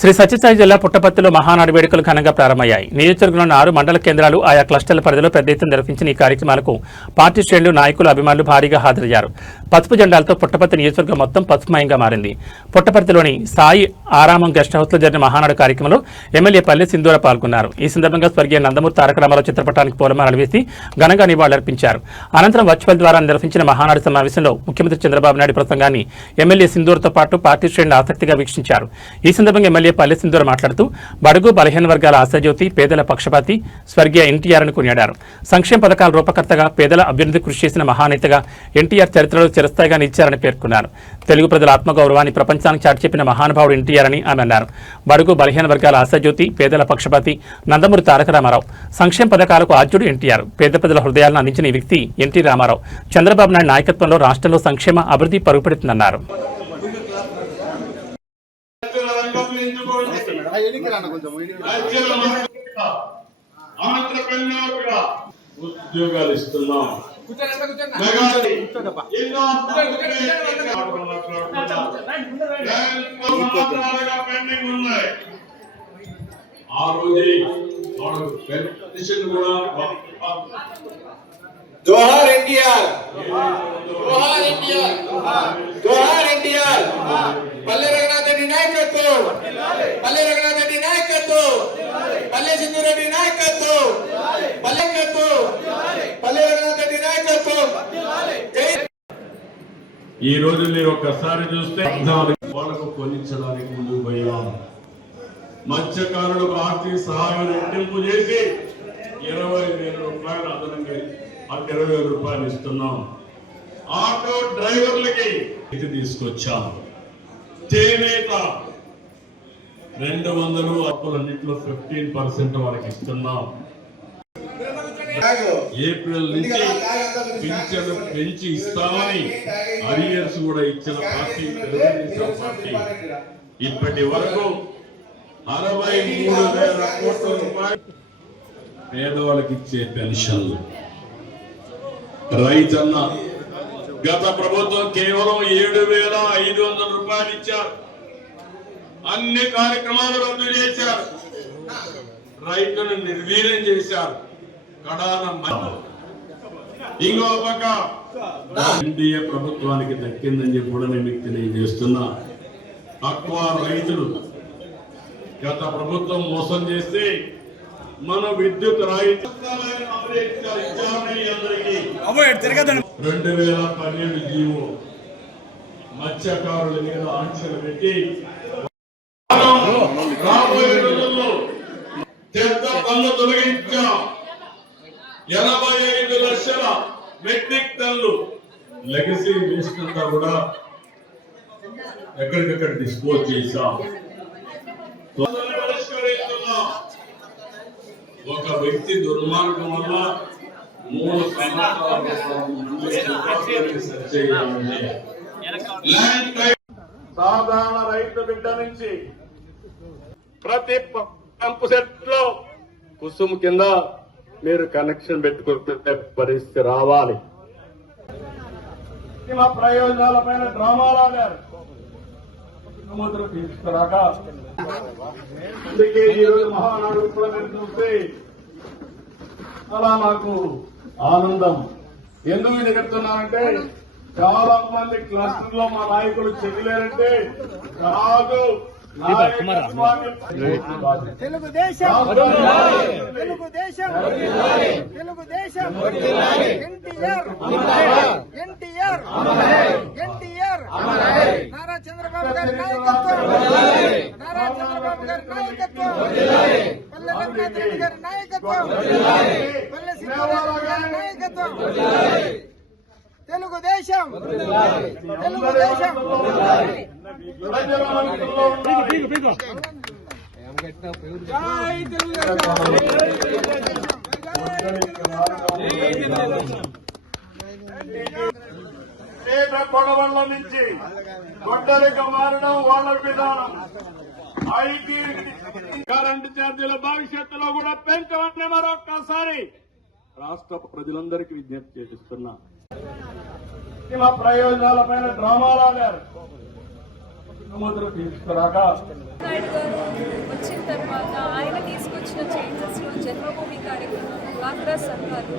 శ్రీ సత్యసాయి జిల్లా పుట్టపర్తిలో మహానాడు వేడుకలు ఘనంగా ప్రారంభమయ్యాయి. నియోజకవర్గంలోని 6 మండల కేంద్రాలు ఆయా క్లస్టర్ల పరిధిలో పెద్ద ఎత్తున నిర్వహించిన ఈ కార్యక్రమాలకు పార్టీ శ్రేణులు, నాయకులు, అభిమానులు భారీగా హాజరయ్యారు. పసుపు జెండాలతో పుట్టపర్తి నియోజకవర్గం మొత్తం పసుపుమయంగా మారింది. పుట్టపర్తిలోని సాయి ఆరామం గెస్ట్ హౌస్లో జరిగిన మహానాడు కార్యక్రమంలో ఎమ్మెల్యే పల్లె సింధూర పాల్గొన్నారు. ఈ సందర్భంగా స్వర్గీయ నందమూరి తారక రామారావు చిత్రపటానికి పూలమాలలు వేసి ఘనంగా నివాళులర్పించారు. అనంతరం వర్చువల్ ద్వారా నిర్వహించిన మహానాడు సమావేశంలో ముఖ్యమంత్రి చంద్రబాబు నాయుడు ప్రసంగాన్ని ఎమ్మెల్యే సింధూరతో పాటు పార్టీ శ్రేణులు ఆసక్తిగా వీక్షించారు. ఈ సందర్భంగా ఎమ్మెల్యే పల్లె సింధూర మాట్లాడుతూ బడుగు బలహీన వర్గాల ఆశాజ్యోతి, పేదల పక్షపాతి స్వర్గీయ ఎన్టీఆర్ అని కొనియాడారు. సంక్షేమ పథకాల రూపకర్తగా, పేదల అభ్యున్నతి కృషి చేసిన మహానేతగా ఎన్టీఆర్ చరిత్రలో చిరస్థాయిగా నిలిచారని పేర్కొన్నారు. తెలుగు ప్రజల ఆత్మగౌరవాన్ని ప్రపంచానికి చాటి చెప్పిన మహానుభావుడు ఎన్టీఆర్ అని ఆమె అన్నారు. బడుగు బలహీన వర్గాల ఆశాజ్యోతి, పేదల పక్షపాతి నందమూరి తారక రామారావు. సంక్షేమ పథకాలకు ఆద్యుడు ఎన్టీఆర్. పేద ప్రజల హృదయాలను అందించిన ఈ వ్యక్తి ఎన్టీ రామారావు. చంద్రబాబు నాయుడు నాయకత్వంలో రాష్ట్రంలో సంక్షేమ అభివృద్ధి పరుగుపెడుతుందన్నారు. ఉద్యోగాలు ఇస్తున్నాం. ఆ రోజే జోహార్ ఎన్టీఆర్, జోహార్ ఎన్టీఆర్, జోహార్ ఎన్టీఆర్. పల్లె రఘునాథ్ రెడ్డి నాయకత్వం, పల్లె రఘునాథ్ రెడ్డి నాయకత్వం, పల్లె సింధు రెడ్డి నాయకత్వం, పల్లె రఘునాథ్ రెడ్డి నాయకత్వం. ఈ రోజు మీరు ఒక్కసారి చూస్తే వాళ్ళకు కొనించడానికి ముందుకు పోయాం. మత్స్యకారులకు ఆర్థిక సహాయం రెట్టింపు చేసి 20,000 రూపాయలు అదనంగా 20,000 రూపాయలు ఇస్తున్నాం. ఆటో డ్రైవర్లకి ఇది తీసుకొచ్చాం. చేనేత 200 అప్పులన్నింటిలో 15% వాళ్ళకి ఇస్తున్నాం. ఏప్రిల్ నుంచి పింఛను పెంచి ఇస్తామని అరియర్స్ కూడా ఇచ్చిన పార్టీ తెలుగుదేశం పార్టీ. ఇప్పటి వరకు 63,000 కోట్ల రూపాయలు పేదవాళ్ళకి ఇచ్చే పెన్షన్లు. రైతన్న గత ప్రభుత్వం కేవలం 7,500 రూపాయలు ఇచ్చారు. అన్ని కార్యక్రమాలు రద్దు చేశారు. రైతును నిర్వీర్యం చేశారు. ఇంకో పక్క ఎన్డీఏ ప్రభుత్వానికి దక్కిందని చెప్పి కూడా నేను మీకు తెలియజేస్తున్నా. అక్వా రైతులు గత ప్రభుత్వం మోసం చేస్తే మన విద్యుత్ రాయితీ 2012 జీవో మత్స్యకారుల మీద ఆంక్షలు పెట్టి రాబోయే రోజుల్లో చెత్త పన్ను తొలగించాం. 85 లక్షల మెట్రిక్ టన్నులు లెగసీ వేస్ట్ అంతా కూడా ఎక్కడికక్కడ డిస్పోజ్ చేశాం. ఒక వ్యక్తి దుర్మార్గం వల్ల 3 సాధారణ రైతు బిడ్డ నుంచి ప్రతి పంపు సెట్ లో కుసుమ్ కింద మీరు కనెక్షన్ పెట్టుకుంటే పరిస్థితి రావాలి. మా ప్రయోజనాల పైన డ్రామాలు ఆడారు. సముద్రం తీసుకురాక అందుకే ఈరోజు మహానాడు కూడా మీరు చూస్తే అలా నాకు ఆనందం. ఎందుకు ఇది చెప్తున్నానంటే చాలా మంది క్లస్టర్ లో మా నాయకులు చెయ్యలేరంటే కాదు. తెలుగుదేశం తెలుగుదేశం తెలుగుదేశం ఎన్టీఆర్ ఎన్టీఆర్ ఎన్టీఆర్ నారా చంద్రబాబు గారి నాయకత్వం, నారా చంద్రబాబు గారి నాయకత్వం, పల్లె రఘునాథ్ రెడ్డి గారి నాయకత్వం, పల్లె సింహారావు గారి నాయకత్వం. తెలుగుదేశం తెలుగుదేశం కొడవళ్ళ నుంచి గొడ్డలిగా మారడం వాళ్ళ విధానం. ఐటీ కరెంటు ఛార్జీల భవిష్యత్తులో కూడా పెంచమని మరొక్కసారి రాష్ట్ర ప్రజలందరికీ విజ్ఞప్తి చేస్తున్నా. మా ప్రయోజనాల పైన డ్రామాలు ఆడారు. సముద్రం తీసుకురాక వచ్చిన చేంజెస్లో జన్మభూమి కార్యక్రమం, డ్వాక్రా సంఘాలు,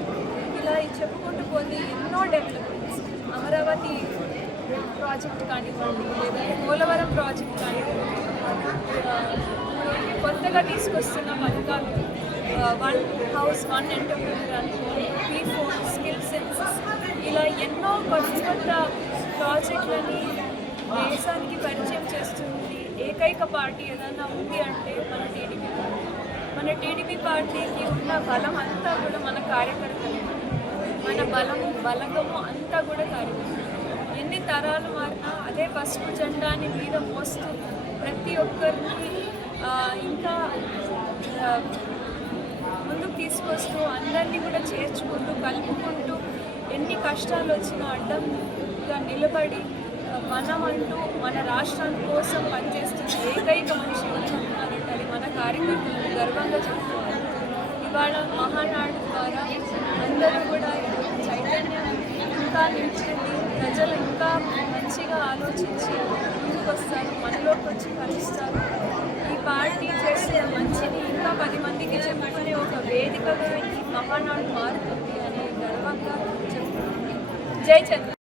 ఇలా చెప్పుకుంటూ పోతే ఎన్నో డెవలప్మెంట్స్, అమరావతి ప్రాజెక్ట్ కానివ్వండి, లేదా పోలవరం ప్రాజెక్ట్ కానివ్వండి, కొత్తగా తీసుకొస్తున్న పథకాలు, 1 హౌస్ 1 ఎంటర్ప్రెన్యూర్ అనుకోండి, P4 స్కిల్ సెన్సెస్, ఇలా ఎన్నో కొత్త ప్రాజెక్టులని దేశానికి పరిచయం చేస్తుంది ఏకైక పార్టీ ఏదన్నా ఉంది అంటే మన టీడీపీ పార్టీ. మన టీడీపీ పార్టీకి ఉన్న బలం అంతా కూడా మన కార్యకర్తలు, మన బలగము అంతా కూడా కార్యకర్తలు. ఎన్ని తరాలు మారినా అదే పసుపు జెండాని మీద మోస్తూ ప్రతి ఒక్కరిని ఇంకా ముందుకు తీసుకొస్తూ అందరినీ కూడా చేర్చుకుంటూ కలుపుకుంటూ ఎన్ని కష్టాలు వచ్చినా అడ్డంగా నిలబడి మనమంటూ మన రాష్ట్రం కోసం పనిచేస్తున్న ఏకైక మనిషి ఉన్నారంటే అది మన కార్యకర్తలను గర్వంగా చెప్తున్నారు. ఇవాళ మహానాడు ద్వారా అందరూ కూడా చైతన్యం ఇంకా నిలిచింది, ప్రజలు ఇంకా మంచిగా ఆలోచించి ముందుకు వస్తారు, మనలోకి వచ్చి కలుస్తారు. ఈ పార్టీ చేసిన మంచిని ఇంకా 10 మందికి చెప్పుకునే ఒక వేదికగా ఈ మహానాడు మారుతుంది అనే గర్వంగా చెప్తున్నాను. జై చంద్ర.